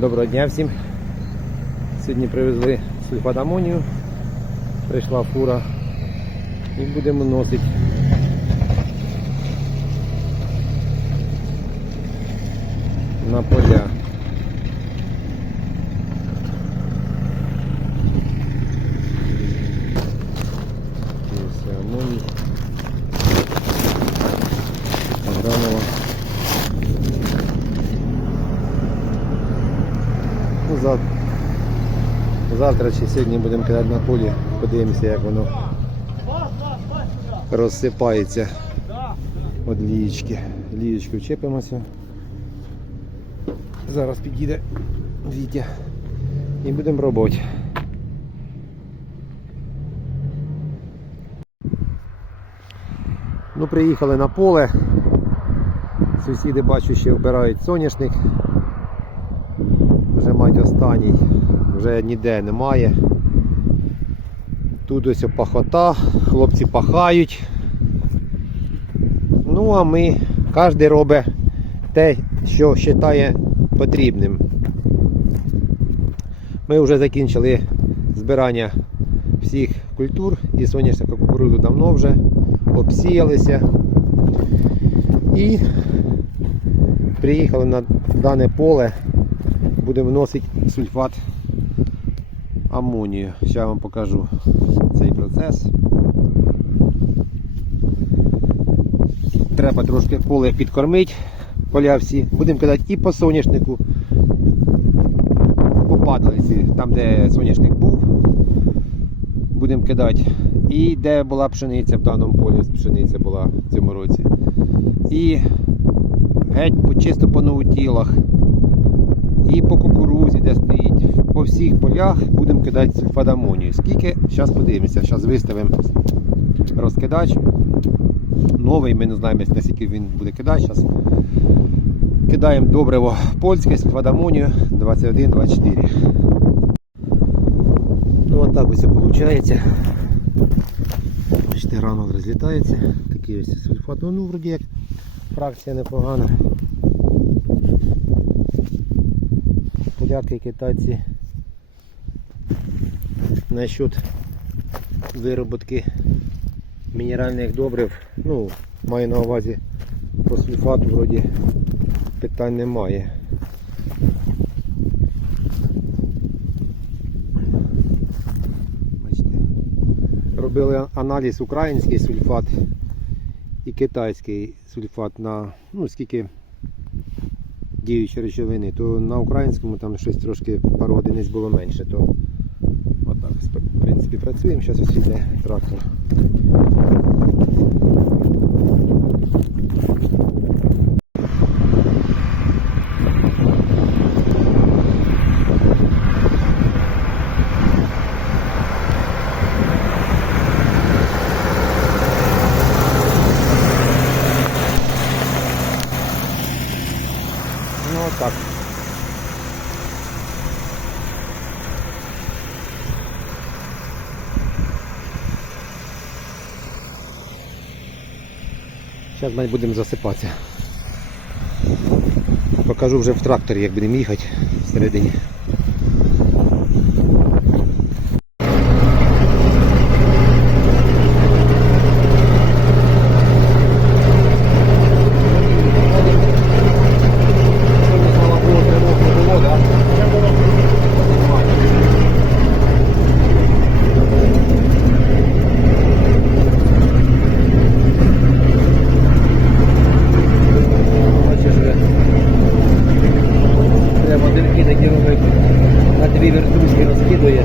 Доброго дня всім. Сьогодні привезли сульфат амонію. Прийшла фура і будемо носити. На поля. Завтра чи сьогодні будемо кидати на полі, подивимося, як воно розсипається від лієчки. Лієчку вчепимося. Зараз підійде Вітя і будемо робити. Ну, приїхали на поле. Сусіди бачу, ще вбирають соняшник вже мають останній, вже ніде немає. Тут ось пахота, хлопці пахають. Ну а ми, кожен робить те, що вважає потрібним. Ми вже закінчили збирання всіх культур і соняшника кукурудзу давно вже обсіялися. І приїхали на дане поле будемо вносити сульфат амонію. Зараз я вам покажу цей процес. Треба трошки поле підкормити, поля всі. Будемо кидати і по соняшнику, по падалиці, там де соняшник був, будемо кидати. І де була пшениця в даному полі, пшениця була в цьому році. І геть чисто по новотілах і по кукурузі, де стоїть. По всіх полях будемо кидати сульфат. Скільки? Зараз подивимося. Зараз виставимо розкидач. Новий, ми не знаємо, наскільки він буде кидати. Зараз кидаємо добриво польське, сульфат амонію 21-24. Ну так ось виходить. Бачите, гранул розлітається. Такий ось сульфат. Ну, вроді як фракція непогана. Поляки китайці насчет вироботки мінеральних добрив, ну, маю на увазі по сульфату вроді питань немає. Робили аналіз український сульфат і китайський сульфат на ну, скільки діючі речовини, то на українському там щось трошки пару одиниць було менше, то отак в принципі працюємо. Зараз іде трактор. Отак. Зараз ми будемо засипатися. Покажу вже в тракторі, як будемо їхати всередині. Слава Богу, тривог не було, так? Бачиш, вже треба дірки такі робити. На дві вертушки розкидує.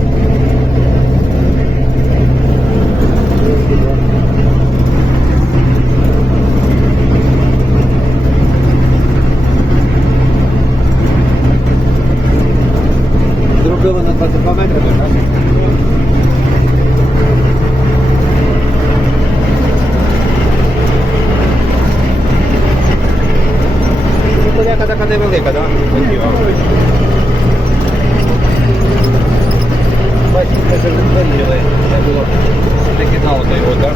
Трошки, да. Зробили на 22 метри, так? Поляка така невелика, так? Бачите, це вже виміряли. Це було не кидало до його, так?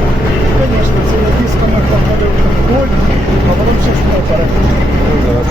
Конечно, це написано там, коли в полі, а воно все ж зараз.